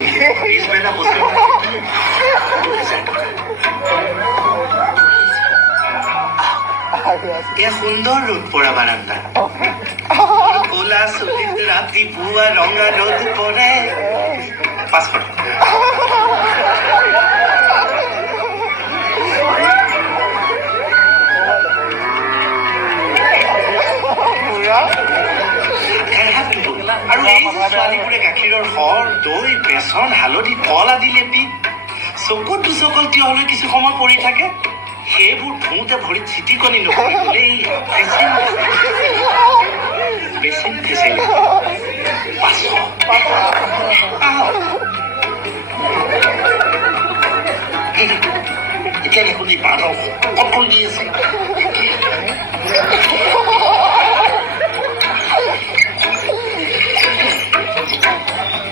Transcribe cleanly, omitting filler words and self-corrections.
পিছবেলা বস্তু এয়া সুন্দৰ ৰ'দ পৰা বাৰান্দা ক'লা চুলিত ৰাতিপুৱা ৰঙা ৰ'দ পৰে 500 আৰু এই যে ছোৱালীবোৰে গাখীৰৰ সৰ দৈ বেচন হালধি কল আদি লেপি চকুত দুচকল তিয় হ'লে কিছু সময় পৰি থাকে সেইবোৰ ধুওঁতে ভৰিত চিটিকনি নকৰিলে বেচিন ফেচেল 500 এতিয়া দেখোন এই বাৰ কল দি আছে